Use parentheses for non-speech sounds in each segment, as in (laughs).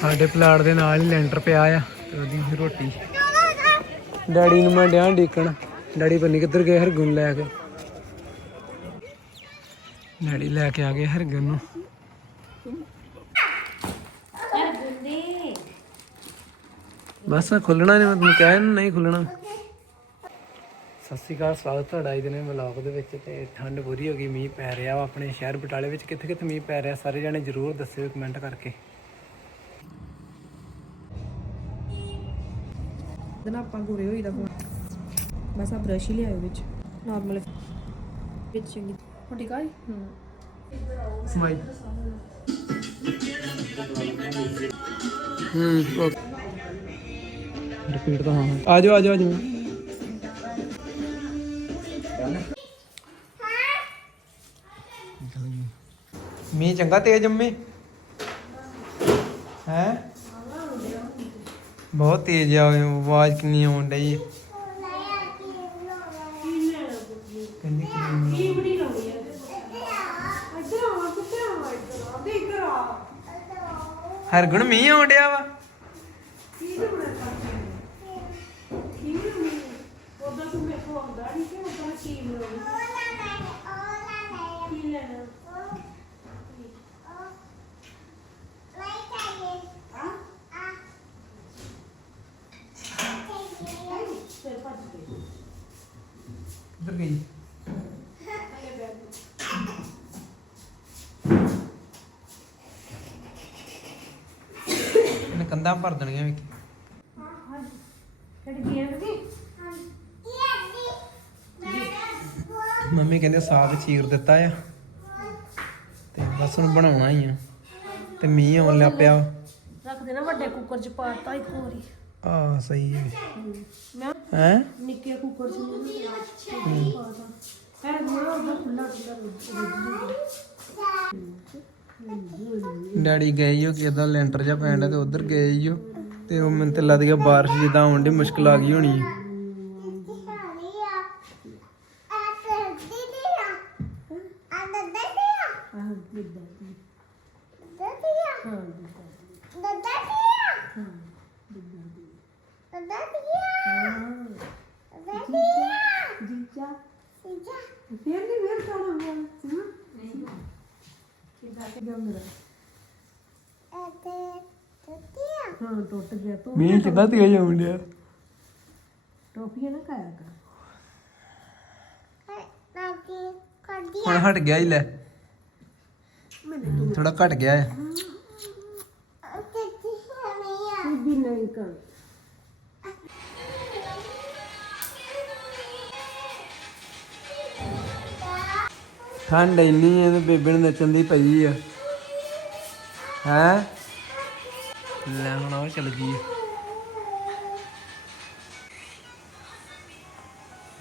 ਸਾਡੇ ਪਲਾਟ ਦੇ ਨਾਲ ਹੀ ਲੈਂਟਰ ਪਿਆ ਆ ਤੇ ਉਹਦੀ ਰੋਟੀ। ਡੈਡੀ ਨੂੰ ਮੈਂ ਡਿਆਂ ਡੀਕਣ। ਡੈਡੀ ਪਤਾ ਕਿੱਧਰ ਗਏ ਹਰਗੁਣ ਲੈ ਕੇ। ਡੈਡੀ ਲੈ ਕੇ ਆ ਗਏ ਹਰਗੁਣ ਨੂੰ। ਬਸ ਖੁੱਲਣਾ ਨਹੀਂ ਮੈਂ ਤੁਹਾਨੂੰ ਕਹਿ ਰਿਹਾ ਨਹੀਂ ਖੁੱਲਣਾ। ਸਤਿ ਸ਼੍ਰੀ ਅਕਾਲ ਸਵਾਗਤ ਤੁਹਾਡਾ ਅੱਜ ਦੇ ਨੇ ਵਲੌਗ ਦੇ ਵਿੱਚ ਤੇ ਠੰਡ ਪੂਰੀ ਹੋ ਗਈ ਮੀਂਹ ਪੈ ਰਿਹਾ ਵਾ ਆਪਣੇ ਸ਼ਹਿਰ ਬਟਾਲੇ ਵਿੱਚ। ਕਿੱਥੇ ਕਿੱਥੇ ਮੀਂਹ ਪੈ ਰਿਹਾ? ਸਾਰੇ ਜਾਣੇ ਜਰੂਰ ਦੱਸਿਓ ਕਮੈਂਟ ਕਰਕੇ। ਉਹਦੇ ਆਪਾਂ ਗੋਰੇ ਹੋਈ ਦਾ ਬਸ ਆ ਬ੍ਰਸ਼ ਹੀ ਲਿਆਇਓ ਵਿੱਚ। ਨਾਰਮਲ ਵਿੱਚ ਚੰਗੀ ਹੁਣ ਠੀਕ ਆ ਹੂੰ। ਸਮਾਈ ਹੂੰ ਓਕੇ ਰਿਪੀਟ ਤਾਂ ਹਾਂ। ਆ ਜਾਓ ਆ ਜਾਓ ਆ ਜਾਓ ਚੰਗਾ ਤੇਜ਼ ਜੰਮੇ। ਹੈ? ਬਹੁਤ ਤੇਜ਼ ਆ ਆਵਾਜ਼ ਕਿੰਨੀ ਆਉਣ ਡਈ ਹੈ ਕਹਿੰਦੀ ਕਿੰਨੀ ਹਰਗੁਣ, ਮੀਂਹ ਆਉਣ ਡਿਆ ਵਾ? ਕਿੱਧਰ ਗਈ। ਇਹਨੇ ਕੰਧਾਂ ਭਰ ਦੇਣੀਆਂ ਵੀ ਮੰਮੀ ਕਹਿੰਦੇ ਸਾਗ ਚੀਰ ਦਿੱਤਾ ਆ। ਤੇ ਬਸ ਹੁਣ ਬਣਾਉਣਾ ਹੀ ਆ। ਤੇ ਮੀਂਹ ਆਉਣ ਲੱਗ ਪਿਆ। ਰੱਖ ਦੇਣਾ ਵੱਡੇ ਕੁੱਕਰ ਚ ਪਾਤਾ ਇੱਕ ਵਾਰੀ ਆ ਸਹੀ ਹੈ। ਮੈਂ ਹੈ? ਨਿੱਕੇ ਕੁੱਕਰ ਚ ਨਹੀਂ ਪਾਤਾ ਫਿਰ ਥੋੜਾ ਉਹਦਾ ਖੁੱਲਾ ਖੁੱਲਾ ਡੈਡੀ ਗਏ ਹੀ ਉਹ ਕਿਦਾਂ ਲੈਂਟਰ ਜਾ ਪੈਣ ਤੇ ਉਧਰ ਗਏ ਹੀ ਉਹ ਤੇ ਉਹ ਮੈਨੂੰ ਤੇ ਲੱਗ ਗਿਆ ਬਾਰਿਸ਼ ਜਿੱਦਾਂ ਆਉਣ ਦੀ ਮੁਸ਼ਕਲ ਆ ਗਈ ਹੋਣੀ। ਹੈ ਆਹ ਜਿੱਦਾਂ ਹਾਂ। ਜੀਜਾ ਫਿਰ ਨਹੀਂ ਫਿਰ ਖਾਣਾ ਹੋਇਆ ਨਹੀਂ ਕਿਦਾਂ ਕਿ ਗਿਆ ਮੇਰਾ ਹਾਂ ਟੁੱਟ ਗਿਆ ਤੂੰ ਮੀਂਹ ਕਿਦਾਂ ਤੇਜ਼ ਆਉਣ ਡਿਆ? ਟੋਫੀਆਂ ਨਾ ਖਾਇਆ ਕਰ। ਹੁਣ ਹਟ ਗਿਆ ਹੀ ਲੈ। ਥੋੜਾ ਘਟ ਗਿਆ ਹੈ ਤੂੰ ਵੀ ਨਹੀਂ ਕਰ ਠੰਡ ਇੰਨੀ ਹੈ ਤੇ ਬੇਬੇ ਨੂੰ ਨੱਚਣ ਦੀ ਪਈ ਆ। ਹੈ? ਲੈ ਹੁਣ ਉਹ ਚੱਲ ਗਈ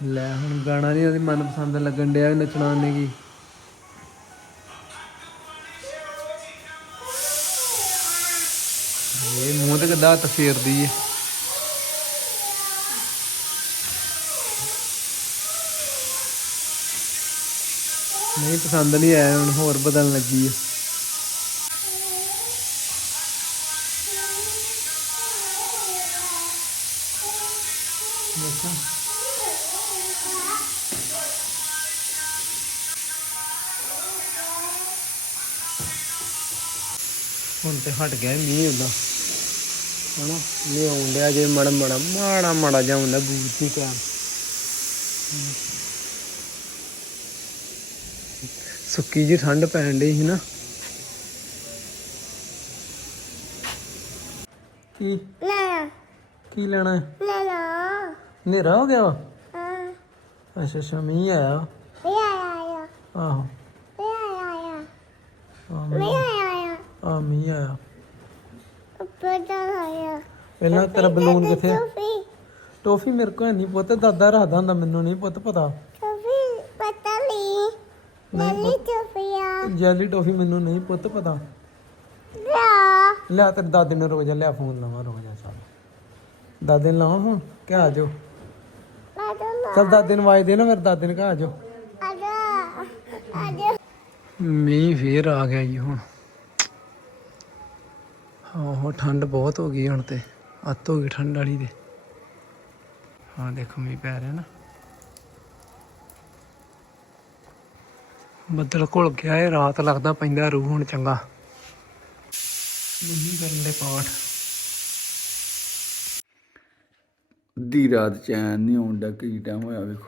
ਲੈ ਹੁਣ ਗਾਣਾ ਨਹੀਂ ਉਹਦੀ ਮਨਪਸੰਦ ਲੱਗਣ ਡਿਆ ਨੱਚਣਾ ਉਹਨੇ ਕੀ। ਇਹ ਮੂੰਹ ਤੇ ਕਿੱਦਾਂ ਹੱਥ ਫੇਰਦੀ ਹੈ ਨਹੀਂ, ਪਸੰਦ ਨਹੀਂ ਆਇਆ, ਹੁਣ ਹੋਰ ਬਦਲਣ ਲੱਗੀ ਹੈ ਦੇਖੋ। ਹੁਣ ਤੇ ਹਟ ਗਿਆ ਮੀਂਹ ਹੁੰਦਾ ਹਣਾ ਮੀਂਹ ਆਉਣ ਡਿਆ ਜੇ ਮੜਾ ਮੜਾ ਮਾੜਾ ਮਾੜਾ ਜਿਹਾ ਹੁੰਦਾ ਬੂਤ ਨਹੀਂ ਪਿਆ। ਸੁੱਕੀ ਜੀ ਠੰਡ ਪੈਣ ਡਈ ਸੀ ਨਾ। ਕੀ? ਕੀ ਲੈਣਾ? ਹੈ ਹਨੇਰਾ ਹੋ ਗਿਆ ਵਾ? ਅੱਛਾ ਅੱਛਾ ਮੀਂਹ ਆਇਆ। ਆਹੋ। ਆਹ ਮੀਂਹ। ਆ ਮੀਂਹ ਆਇਆ। ਪਹਿਲਾਂ ਤੇਰਾ ਬਲੂਨ ਕਿੱਥੇ ਆ? ਟੋਫੀ। ਮੇਰੇ ਕੋਲ ਹੈ ਨਹੀਂ ਪੁੱਤ ਦਾਦਾ ਰੱਖਦਾ ਹੁੰਦਾ ਮੈਨੂੰ ਨਹੀਂ ਪੁੱਤ ਪਤਾ। ਨਹੀਂ ਪੁੱਤ। ਜੈਲੀ ਟੋਫੀ ਮੈਨੂੰ ਨਹੀਂ ਪੁੱਤ ਪਤਾ। ਲੈ ਤੇਰੇ ਦਾਦੇ ਨੂੰ ਰੋਜ਼ਾ ਲਿਆ ਫੋਨ ਲਵਾਂ ਰੋਜ਼ਾ ਚੱਲ। ਦਾਦੇ ਨੂੰ ਲਾਵਾਂ ਫੋਨ? ਕਿ ਆ ਜਾਓ। ਚੱਲ ਦਾਦੇ ਨੂੰ ਆਵਾਜ਼ ਦੇ ਨਾ ਮੇਰੇ ਦਾਦੇ ਨੇ ਕਹਾ ਆ ਜਾਓ। ਮੀਂਹ ਫੇਰ ਆ ਗਿਆ ਜੀ ਹੁਣ। ਆਹੋ ਠੰਡ ਬਹੁਤ ਹੋ ਗਈ ਹੁਣ ਤੇ। ਅੱਤ ਹੋ ਗਈ ਠੰਡ ਵਾਲੀ ਦੇ ਹਾਂ ਦੇਖੋ ਮੀਂਹ ਪੈ ਰਿਹਾ ਨਾ। ਬੱਦਲ ਘੁਲ ਗਿਆ ਹੈ ਰਾਤ ਲੱਗਦਾ ਪੈਂਦਾ ਰੂ ਹੁਣ ਚੰਗਾ। ਨਹੀਂ ਕਰਨ ਦੇ ਪਾਠ। ਅੱਧੀ ਰਾਤ ਚੈਨ ਨਹੀਂ ਆਉਂਦਾ ਕੀ ਟਾਈਮ ਹੋਇਆ ਵੇਖੋ।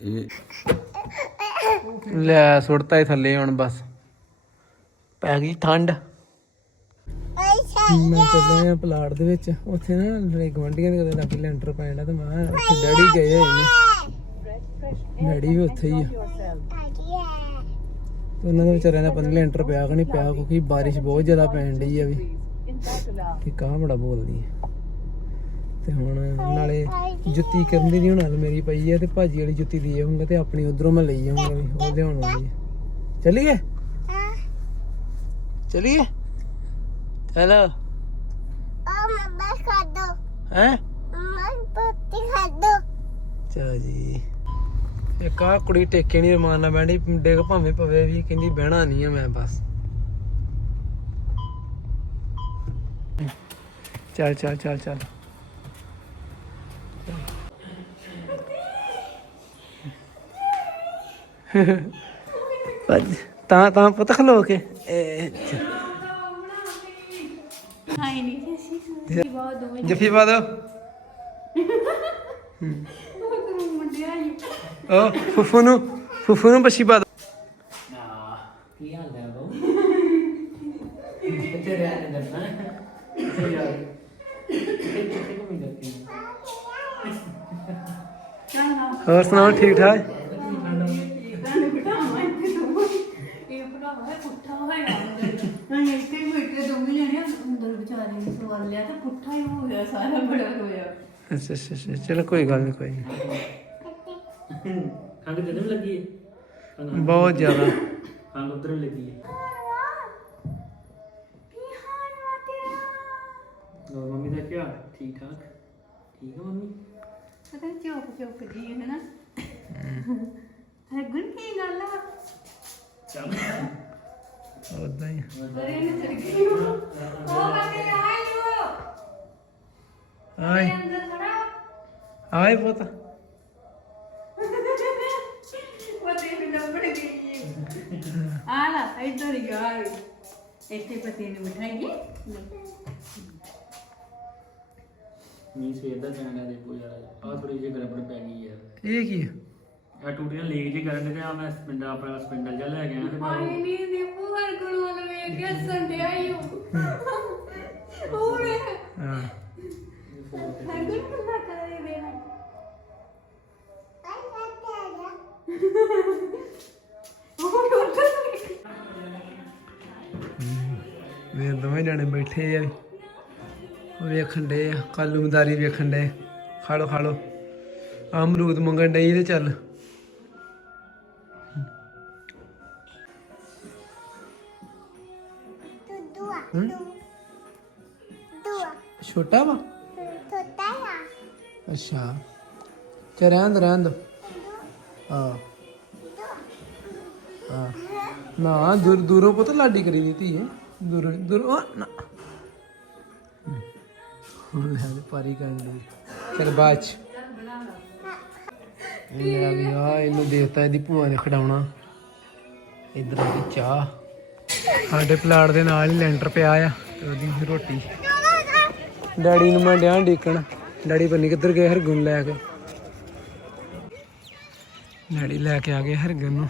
ਇਹ ਲੈ ਸੁੱਟਤਾ ਹੀ ਥੱਲੇ ਹੁਣ ਬਸ। ਪੈ ਗਈ ਠੰਡ। ਮੈਂ ਚੱਲਿਆ ਆ ਪਲਾਟ ਦੇ ਵਿੱਚ। ਉੱਥੇ ਨਾ ਗਵੰਡੀਆਂ ਦੇ ਕਦੇ ਲੱਗੇ ਲੈਂਟਰ ਪੈਣਾ ਤੇ ਮੈਂ ਉੱਥੇ ਡੈਡੀ ਗਏ ਹੋਏ ਨੇ। ਡੈਡੀ ਵੀ ਉੱਥੇ ਹੀ ਆ। ਤੇ ਉਹਨਾਂ ਦੇ ਵਿਚਾਰਿਆਂ ਦਾ ਪਤਾ ਨੀ ਲੈਂਟਰ ਪਿਆ ਕਿ ਨਹੀਂ ਪਿਆ ਕਿਉਂਕਿ ਬਾਰਿਸ਼ ਬਹੁਤ ਜ਼ਿਆਦਾ ਪੈਣ ਡਈ ਆ ਵੀ। ਕਿ ਕਾਹ ਬੜਾ ਬੋਲਦੀ ਹੈ ਤੇ ਹੁਣ ਨਾਲੇ ਜੁੱਤੀ ਕਰਨ ਦੀ ਨਹੀਂ ਹੁਣ ਹਾਲ ਮੇਰੀ ਪਈ ਹੈ ਤੇ ਭਾਜੀ ਵਾਲੀ ਜੁੱਤੀ ਦੇ ਆਉਂਗਾ ਤੇ ਆਪਣੀ ਉਧਰੋਂ ਮੈਂ ਲਈ ਆਉਂਗਾ ਵੀ ਉਹ ਲਿਆਉਣ ਵਾਲੀ ਚੱਲੀਏ? ਚੱਲੀਏ? ਚਲੋ ਹੈ? ਚਾ ਜੀ। ਇੱਕ ਆ ਕੁੜੀ ਟੇਕੇ ਨਹੀਂ ਰਮਾਨ ਬੈਣੀ ਡੇਗ ਭਾਵੇਂ ਪਵੇ ਵੀ ਕਹਿੰਦੀ ਬਹਿਣਾ ਨਹੀਂ ਆ ਮੈਂ ਬਸ। ਚੱਲ ਚੱਲ ਚੱਲ ਚੱਲ। ਭੱਜ। ਤਾਂ ਤਾਂ ਪਤਾ ਖਲੋ ਕੇ। ਇਹ ਜੱਫੀ ਪਾ ਦੋ (laughs) ਓ ਫੁੱਫੂ ਨੂੰ ਫੁੱਫੂ ਨੂੰ ਬੱਛੀ ਪਾ ਦੋ ਕੀ ਹਾਲ ਹੈ ਬੋ ਕਿੱਥੇ ਰਹਿ ਨੇ ਦਰਨਾ ਕਿੱਥੇ ਜਾ ਕਿੱਥੇ ਘੁੰਮੀ ਜਾਂਦੀ ਹੋਰ ਸੁਣਾਓ ਠੀਕ ਠਾਕ ਅੱਛਾ ਅੱਛਾ ਅੱਛਾ ਚਲੋ ਕੋਈ ਗੱਲ ਨਹੀਂ ਕੋਈ ਨਹੀਂ ਬਹੁਤ ਜ਼ਿਆਦਾ। ਉਧਰ ਵੀ ਲੱਗੀ ਹੈ। ਹੋਰ ਮੰਮੀ ਦਾ ਕੀ ਹਾਲ ਹੈ? ਠੀਕ ਠਾਕ? ਠੀਕ ਹੈ ਮੰਮੀ? ਪਤਾ ਨੀ ਚੁੱਪ ਚੁੱਪ ਜੀ ਹੈ ਨਾ ਹਗਣ ਕੀ ਗੱਲ ਆ? ਚੱਲ। ਉਦਾਂ ਹੀ। ਅਰੇ ਨੇ ਚੜ ਗਈ ਉਹ। ਬਾਕੀ ਆਇਓ ਆਏ। ਅੰਦਰ ਖੜਾ। ਆਏ ਪੁੱਤ। ਆ ਲਾ ਇੱਧਰ ਯਾਰ ਇੱਥੇ ਪਤੀ ਨੂੰ ਬਿਠਾਈਏ ਮੀਂਹ ਸਵੇਰ ਦਾ ਜਾਣਾ ਦੇ ਪੂਜਾ ਆ ਥੋੜੀ ਜਿਹੀ ਗੜਬੜ ਪੈ ਗਈ ਯਾਰ ਇਹ ਕੀ ਆ? ਆ ਟੂਟੀਆਂ ਲੀਕ ਜੀ ਕਰਨ ਦੇ ਆ ਮੈਂ ਸਪਿੰਡਲ ਆਪਣਾ ਸਪਿੰਡਲ ਜਾ ਲੈ ਗਿਆ ਤੇ ਆਈ ਮੈਂ ਨਹੀਂ ਦੀ ਪੂਰ ਕੋਲ ਵੱਲ ਵੇਖ ਕੇ ਸੰਡਿਆ ਹੀ ਉਹ ਵੇ ਹਾਂ ਹਗਣ ਕਿੰਨਾ ਵੇ ਦੋਵੇਂ ਜਣੇ ਬੈਠੇ ਆ ਵੇਖਣ ਡੇ ਆ ਕਾਲੂਮਦਾਰੀ ਵੇਖਣ ਡੇ ਖਾ ਲੋ ਖਾ ਲੋ ਅਮਰੂਦ ਮੰਗਣ ਡਈ ਤੇ ਚੱਲ? ਛੋਟਾ ਵਾ? ਅੱਛਾ। ਤੇ ਰਹਿਣ ਦੋ ਰਹਿਣ ਦੋ ਹਾਂ ਹਾਂ। ਨਾ ਦੂਰ ਦੂਰੋਂ ਪਤਾ ਲਾਡੀ ਕਰੀ ਦਿੱਤੀ ਹੈ। ਦੂਰੋਂ ਦੂਰੋਂ ਆ, ਨਾ। ਹੁਣ ਲੈ ਤੇ ਪਾਰੀ ਕਰਨ ਦੀ ਚਲ ਬਾਅਦ ਇਹ ਆ ਵੀ ਆ ਇਹਨੂੰ ਦੇਤਾ ਇਹਦੀ ਭੂਆ ਨੇ ਖਡਾਉਣਾ। ਇਧਰ ਆ ਚਾਹ। ਸਾਡੇ ਪਲਾਟ ਦੇ ਨਾਲ ਹੀ ਲੈਂਟਰ ਪਿਆ ਆ ਤੇ ਉਹਦੀ ਰੋਟੀ। ਡੈਡੀ ਨੂੰ ਮੈਂ ਡਿਆਂ ਡੀਕਣ। ਡੈਡੀ ਪਤਾ ਕਿੱਧਰ ਗਏ ਹਰਗੁਣ ਲੈ ਕੇ। ਡੈਡੀ ਲੈ ਕੇ ਆ ਗਏ ਹਰਗੁਣ ਨੂੰ।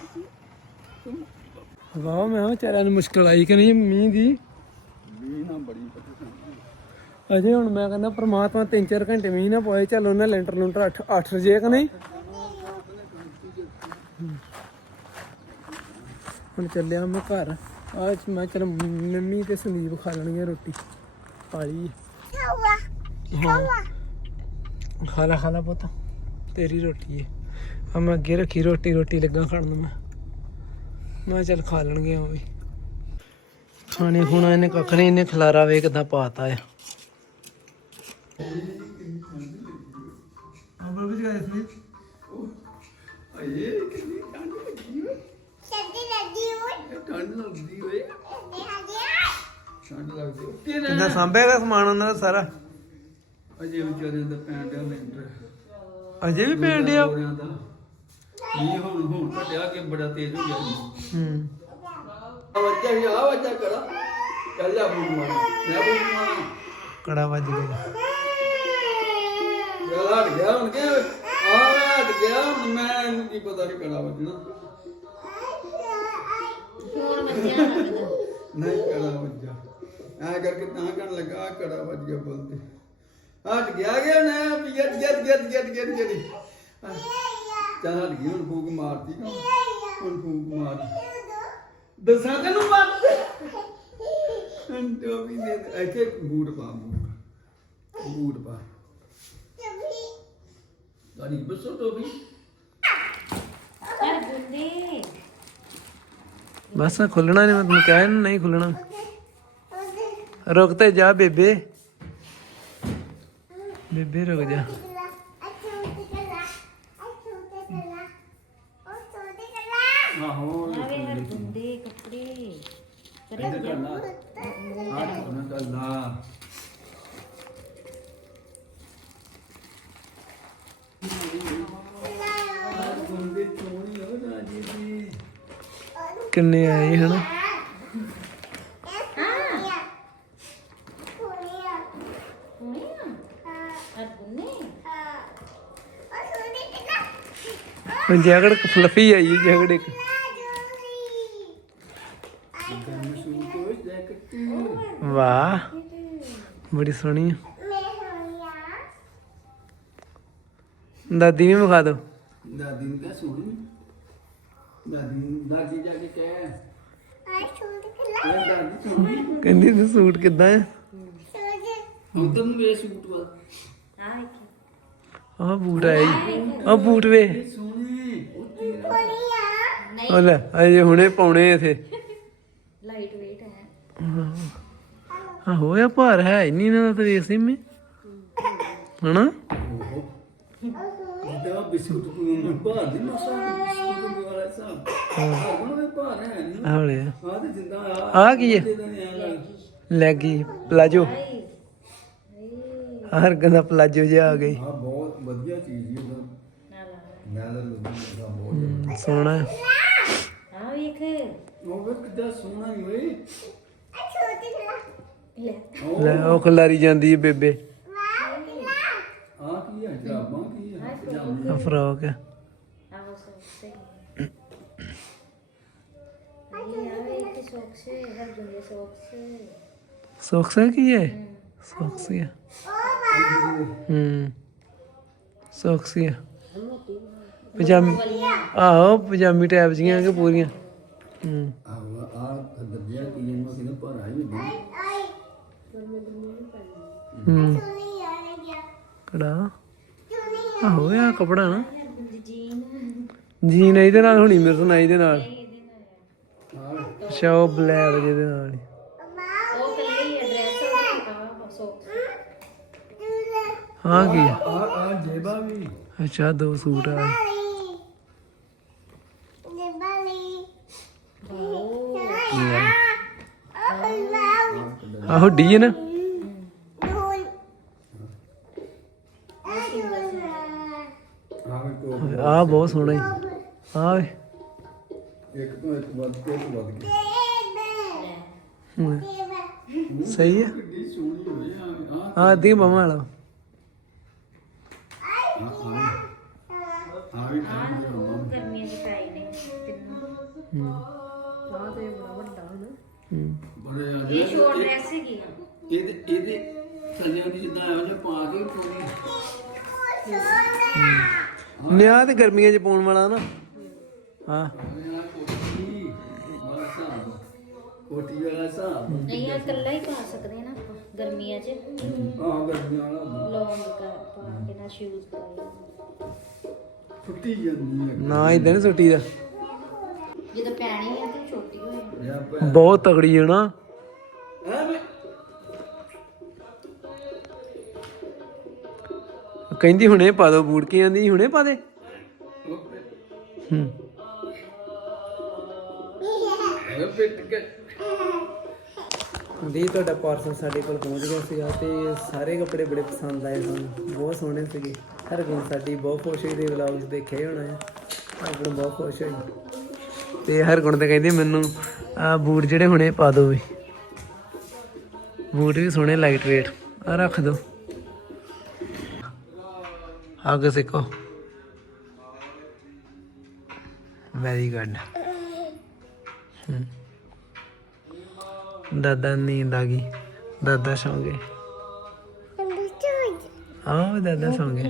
ਵਾਹ ਮੈਂ ਕਿਹਾ ਵਿਚਾਰਿਆਂ ਨੂੰ ਮੁਸ਼ਕਲ ਆਈ ਕਿ ਨਹੀਂ ਮੀਂਹ ਦੀ? ਵੀ ਨਾ ਬੜੀ ਅਜੇ ਹੁਣ ਮੈਂ ਕਹਿੰਦਾ ਪ੍ਰਮਾਤਮਾ 3-4 ਘੰਟੇ ਮੀਂਹ ਨਾ ਪਵੇ ਚੱਲ ਉਹਨਾਂ ਲੈਂਟਰ ਲੂੰਟਰ 8 8 ਰਜੇ ਕਿ ਨਹੀਂ? ਹੁਣ ਚੱਲਿਆ ਮੈਂ ਘਰ। ਅੱਜ ਮੈਂ ਚਲ ਮੰਮੀ ਤੇ ਸੰਦੀਪ ਖਾ ਲੈਣਗੇ ਰੋਟੀ। ਪਾਲੀ ਹਾਂ ਖਾ ਲਾ ਖਾ ਲਾ ਪੁੱਤ। ਤੇਰੀ ਰੋਟੀ ਹੈ ਆ ਮੈਂ ਅੱਗੇ ਰੱਖੀ ਰੋਟੀ ਰੋਟੀ ਲੱਗਾ ਖਾਣ ਨੂੰ ਮੈਂ। ਮੈਂ ਚੱਲ ਖਾ ਲੈਣਗੇ ਉਹ ਵੀ ਖਾਣੇ ਖੁਣਾ ਇਹਨੇ ਕੱਖ ਨਹੀਂ ਇਹਨੇ ਖਲਾਰਾ ਵੇ ਕਿਦਾਂ ਪਾਤਾ ਆ। ਆਪਾਂ ਵੀ ਗਏ ਸੀ ਅਏ ਕਿੰਨੀ ਠੰਡ ਲੱਗੀ ਓਏ ਠੰਡ ਲੱਗਦੀ ਓਏ ਠੰਡ ਲੱਗਦੀ ਉੱਤੇ ਕਿੰਨਾ ਸੰਭਿਆਗਾ ਸਮਾਨ ਉਹਨਾਂ ਦਾ ਸਾਰਾ? ਅਜੇ ਵਿਚਾਰੇ ਦਾ ਪੈਣ ਡਿਆ ਲੈਂਟਰ ਅਜੇ ਵੀ ਗੋਰਿਆਂ ਦਾ। ਨਹੀਂ ਹੁਣ ਹੁਣ ਘਟਿਆ ਕਿ ਬੜਾ ਤੇਜ਼ ਹੋ ਗਿਆ ਹੂੰ। ਬੱਚਾ ਹੀ ਆ ਬੱਚਾ ਕਰਾ। ਚੱਲ ਜਾ ਜਾ ਬੂਟ ਮਾਰ। ਕੜਾ ਵੱਜ ਗਿਆ। ਚੱਲ ਹਟ ਗਿਆ ਹੁਣ ਕਿ? ਆ ਮੈਂ ਹਟ ਗਿਆ। ਹੁਣ ਮੈਂ ਇਹਨੂੰ ਕੀ ਪਤਾ ਨਹੀਂ ਕੜਾ ਵੱਜਣਾ। ਫੋਨ ਵੱਜਿਆ? ਲੱਗਦਾ ਨਹੀਂ ਕੜਾ ਵੱਜਾ ਐ ਕਰਕੇ ਤਾਂ ਕਰਨ ਲੱਗਾ ਕੜਾ ਵੱਜ ਗਿਆ ਬੋਲਦੇ ਹਟ ਗਿਆ ਗਿਆ ਨਾ ਗੱਟ ਗੱਟ ਗੱਟ ਗੱਟ ਗੱਟ ਗੱਟ ਚੱਲ ਹਟ ਗਈ ਹੁਣ ਫੂਕ ਮਾਰਦੀ ਨਾ। ਹੁਣ ਫੂਕ ਮਾਰ ਦਸਾਂ ਤੈਨੂੰ ਮਾਰ ਅੰਟੋ ਵੀ ਦੇ ਦੇ। ਇੱਥੇ ਬੂਟ ਪਾ ਬੂਟ। ਬੂਟ ਪਾ। ਗਾੜੀ ਬਸੋ ਟੋਬੀ ਯਾਰ ਗੁੰਦੇ ਬਸ ਖੁੱਲਣਾ ਨਹੀਂ ਮੈਂ ਤੈਨੂੰ ਕਹਿ ਨਹੀਂ ਖੁੱਲਣਾ। ਰੁਕ ਤੇ ਜਾ ਬੇਬੇ। ਬੇਬੇ ਰੁਕ ਜਾ ਆਹੋ ਆਵੇ ਯਾਰ ਗੁੰਦੇ ਕੱਪੜੇ ਹੋ ਕਿੰਨੇ ਆਏ ਹਨਾ? ਗੁੰਨੇ ਹੁਣ ਜੈਕਟ ਫਲਫੀ ਆਈ ਹੈ ਜੈਕਟ ਇੱਕ। ਵਾਹ ਬੜੀ ਸੋਹਣੀ ਆ। ਦਾਦੀ ਨੂੰ ਵਿਖਾ ਦਿਓ। ਦਾਦੀ ਨੂੰ ਕਹਿ ਸੋਣੀ ਦਾਦੀ ਨੂੰ ਦਾਦੀ ਜਾ ਕੇ ਕਹਿ। ਦਾਦੀ ਸੋਣੀ ਕਹਿੰਦੀ ਤੂੰ ਸੂਟ ਕਿੱਦਾਂ ਆ? ਉਧਰ ਨੂੰ ਵੇ ਸੂਟ ਵਾ ਆ ਵੇਖੀ ਆਹ ਬੂਟ ਆਇਆ ਜੀ। ਆਹ ਬੂਟ ਵੇ। ਸੋਹਣੀ ਉਹ ਲੈ ਅਜੇ ਹੁਣੇ ਪਾਉਣੇ ਇਥੇ। ਲਾਈਟ weight ਹੈ। ਆ ਹੋਇਆ ਭਾਰ ਹੈ ਤੇ ਬਿਸਕੁਟ ਨੂੰ ਭਾਰ ਦੀ ਮਸਾ ਬਿਸਕੁਟ ਵਾਲਾ ਸਾਹਿਬ ਹਾਂ ਉਹਨਾਂ ਭਾਰ ਹੈ ਨਹੀਂ ਆਹ ਵਾਲੇ ਆ। ਤੇ ਜਿੰਦਾ ਆ ਆਹ ਕੀ ਹੈ ਲੈਗੀ ਪਲਾਜੋ ਹਰ ਗੰਦਾ ਪਲਾਜੋ ਜਿਹਾ ਆ ਗਈ ਹਾਂ ਬਹੁਤ ਵਧੀਆ ਚੀਜ਼ ਹੈ ਮੈਂ ਤਾਂ ਲੋਕਾਂ ਦਾ ਬਹੁਤ ਸੋਹਣਾ। ਹੈ। ਵੇਖ ਉਹ ਵੇ ਕਿੱਦਾਂ ਸੋਹਣਾ ਹੀ ਓਏ। ਲੈ। ਲੈ ਉਹ ਖਲਾਰੀ ਜਾਂਦੀ ਹੈ ਬੇਬੇ। ਆ ਕੀ ਹੈ ਜਰਾਬਾਂ ਕੀ ਹੈ ਪਜਾਮੇ। ਆ ਫਰੋਕ ਹੈ ਆਹੋ ਸੋਕਸੇ ਇਹ ਆ ਵੇਖ ਸੋਕਸੇ ਹਰ ਗੁੰਦੇ ਸੋਕਸੇ ਸੌਕਸ ਹੈ ਕੀ ਹੈ। ਸੌਕਸ ਹੈ। ਹੂੰ। ਸੌਕਸ ਹੈ ਪਜਾਮੀ ਆਹੋ ਪਜਾਮੀ ਟੈਪ ਜੀਆਂ ਕਿ ਪੂਰੀਆਂ। ਹੂੰ ਆ ਆ ਦਰਜਿਆ ਕੀ ਇਹਨੂੰ ਕਿਨੇ ਪਰ ਆਈ ਨਹੀਂ ਹੂੰ। ਕੜਾ ਆਹੋ ਇਹ ਕਪੜਾ ਨਾ। ਜੀਨ ਇਹਦੇ ਨਾਲ ਹੋਣੀ ਮੇਰੇ ਨਾ ਇਹਦੇ ਨਾਲ। ਅੱਛਾ ਉਹ ਬਲੈਕ ਜਿਹਦੇ ਨਾਲ ਹੀ। ਹਾਂ ਕੀ ਹੈ? ਆ ਆ ਜੇਬਾ ਵੀ। ਅੱਛਾ ਦੋ ਸੂਟ ਆ। ਆਹੋ ਡੀ ਹੈ ਨਾ ਆ ਵੀ ਕੋ ਆ ਬਹੁਤ ਸੋਹਣਾ ਹੈ ਆ ਵੇ ਇੱਕ ਤੋਂ ਇੱਕ ਵੱਧ ਕੇ ਇੱਕ ਵੱਧ ਕੇ ਹੂੰ। ਸਹੀ ਹੈ ਕਿੱਡੀ ਸੋਹਣੀ ਹੋਈ ਆ ਆ ਆ ਦੀ ਮਮਾ ਵਾਲਾ ਆ ਵੀ ਖਾਣ ਦੇ ਰੋਣਾ ਗਰਮੀਆਂ ਚ ਪਾਈ ਨੇ ਤਿੰਨੋਂ ਆਹ ਤੇ ਬੜਾ ਵੱਡਾ ਹਨਾ ਹੂੰ। ਬੜੇ ਆ। ਇਹ ਸ਼ੋਰਟ ਡਰੈਸ ਹੈਗੀ ਆ। ਇਹਦੇ ਇਹਦੇ ਥੱਲੇ ਦੀ ਜਿੱਦਾਂ ਇਹੋ ਜਿਹਾ ਪਾ ਕੇ ਪੂਰੀ। ਨਿਆ ਤੇ ਗਰਮੀਆਂ 'ਚ ਪਾਉਣ ਵਾਲਾ ਨਾ। ਹਾਂ। ਕੋਟੀ ਵਾਲਾ ਹਿਸਾਬ ਕੋਟੀ ਵਾਲਾ ਹਿਸਾਬ ਨਹੀਂ ਆ ਇਕੱਲਾ ਹੀ ਪਾ ਸਕਦੇ ਨਾ ਆਪਾਂ ਗਰਮੀਆਂ ਚ। ਆਹ ਗਰਮੀਆਂ ਵਾਲਾ ਲੌਂਗ ਕਰ ਪਾ ਕੇ ਨਾ ਸ਼ੂਜ਼ ਪਾਏ ਫੁੱਟੀ ਜਾਂਦੀ ਹੈ ਨਾ ਇਦਾਂ ਸੁੱਟੀ ਦਾ ਜਦੋਂ ਪੈਣੀ ਆ ਤੇ ਛੋਟੀ ਹੋ ਜਾਂਦੀ ਯਾ ਪੈ ਬਹੁਤ ਤਗੜੀ ਹੈ ਨਾ ਕਹਿੰਦੀ ਹੁਣੇ ਪਾ ਦੋ ਬੂਟ ਕੀ ਆਂਦੀ ਹੁਣੇ ਪਾ ਦੇ? ਹੂੰ। ਦੀ ਤੁਹਾਡਾ ਪਾਰਸਲ ਸਾਡੇ ਕੋਲ ਪਹੁੰਚ ਗਿਆ ਸੀਗਾ ਤੇ ਸਾਰੇ ਕੱਪੜੇ ਬੜੇ ਪਸੰਦ ਆਏ ਸਾਨੂੰ ਬਹੁਤ ਸੋਹਣੇ ਸੀਗੇ। ਹਰ ਗੁਣ ਸਾਡੀ ਬਹੁਤ ਖੁਸ਼ ਹੋਈ ਦੇ ਵਲੌਗਸ ਦੇਖਿਆ ਹੀ ਹੋਣਾ ਹੈ ਬਹੁਤ ਖੁਸ਼ ਹੋਈ। ਤੇ ਹਰ ਗੁਣ ਤੇ ਕਹਿੰਦੀ ਮੈਨੂੰ ਆ ਬੂਟ ਜਿਹੜੇ ਹੁਣੇ ਪਾ ਦਿਓ ਵੀ। ਬੂਟ ਵੀ ਸੋਹਣੇ ਲਾਈਟ weight ਆ ਰੱਖ ਦਿਓ ਆਗੇ ਸਿੱਖੋ ਵੈਰੀ ਗੁੱਡ ਦਾਦਾ ਨੀਂਦ ਆ ਗਈ। ਦਾਦਾ ਸੌਂ ਗਏ। ਆਹ ਦਾਦਾ ਸੌਂ ਗਏ।